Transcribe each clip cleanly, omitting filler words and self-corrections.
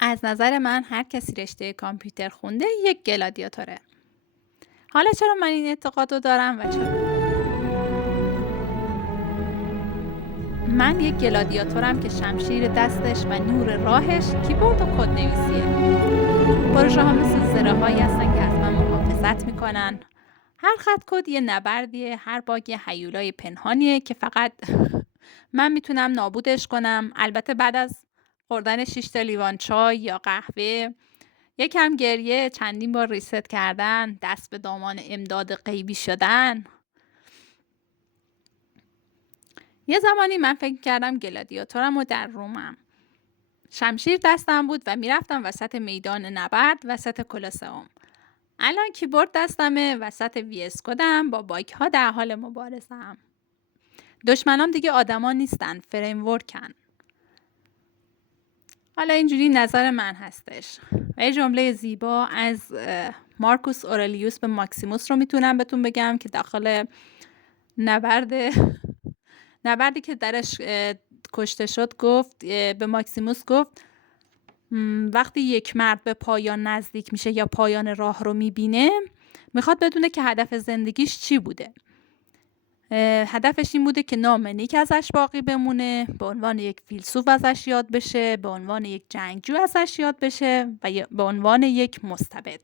از نظر من هر کسی رشته کامپیوتر خونده یک گلادیاتوره. حالا چرا من این اعتقاد رو دارم و چرا؟ من یک گلادیاتورم که شمشیر دستش و نور راهش کیبورد و کدنویسیه. پروژه ها مثل زره هایی هستن که از من محافظت میکنن. هر خط کد یه نبردیه، هر باگ یه هیولای پنهانیه که فقط من میتونم نابودش کنم. البته بعد از خوردن 6 تا لیوان چای یا قهوه، یکم گریه، چندین بار ریست کردن، دست به دامان امداد غیبی شدن. یه زمانی من فکر کردم گلادیاتورم و در رومم. شمشیر دستم بود و میرفتم وسط میدان نبرد، وسط کلاسئوم. الان کیبورد دستمه، وسط ویس کدم، با باگ ها در حال مبارزه‌ام. دشمنام دیگه آدما نیستن، فریم ورکن. حالا اینجوری نظر من هستش. و یه جمله زیبا از مارکوس اورلیوس به ماکسیموس رو میتونم بهتون بگم که داخل نبردی که درش کشته شد گفت، به ماکسیموس گفت وقتی یک مرد به پایان نزدیک میشه یا پایان راه رو میبینه، میخواد بدونه که هدف زندگیش چی بوده. هدفش این بوده که نام نیک ازش باقی بمونه، به عنوان یک فیلسوف ازش یاد بشه، به عنوان یک جنگجو ازش یاد بشه و به عنوان یک مستبد.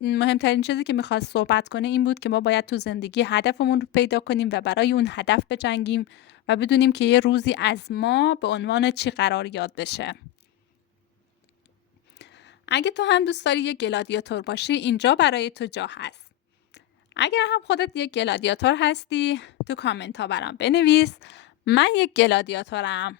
مهمترین چیزی که میخواست صحبت کنه این بود که ما باید تو زندگی هدفمون رو پیدا کنیم و برای اون هدف بجنگیم و بدونیم که یه روزی از ما به عنوان چی قرار یاد بشه. اگه تو هم دوست داری یه گلادیاتور باشی، اینجا برای تو جا هست. اگر هم خودت یک گلادیاتور هستی، تو کامنت ها برام بنویس من یک گلادیاتورم.